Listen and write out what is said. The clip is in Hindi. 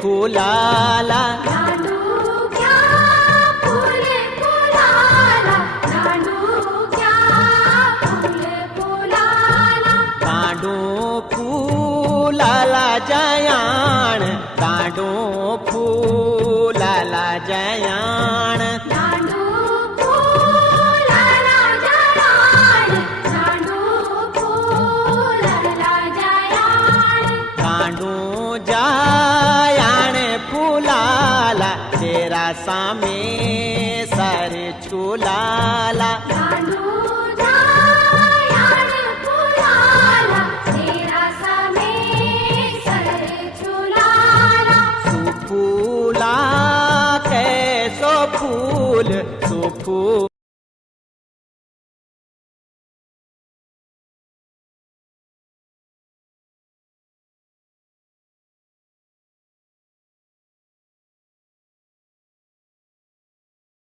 फुलाला दांडू क्या फुले फुलाला जयाण दांडू फूलाला जयाण दांडू फूलाला जयाण दांडू फूलाला जयाण दांडू जयाण फूलाला तेरा सामे सर झूलाला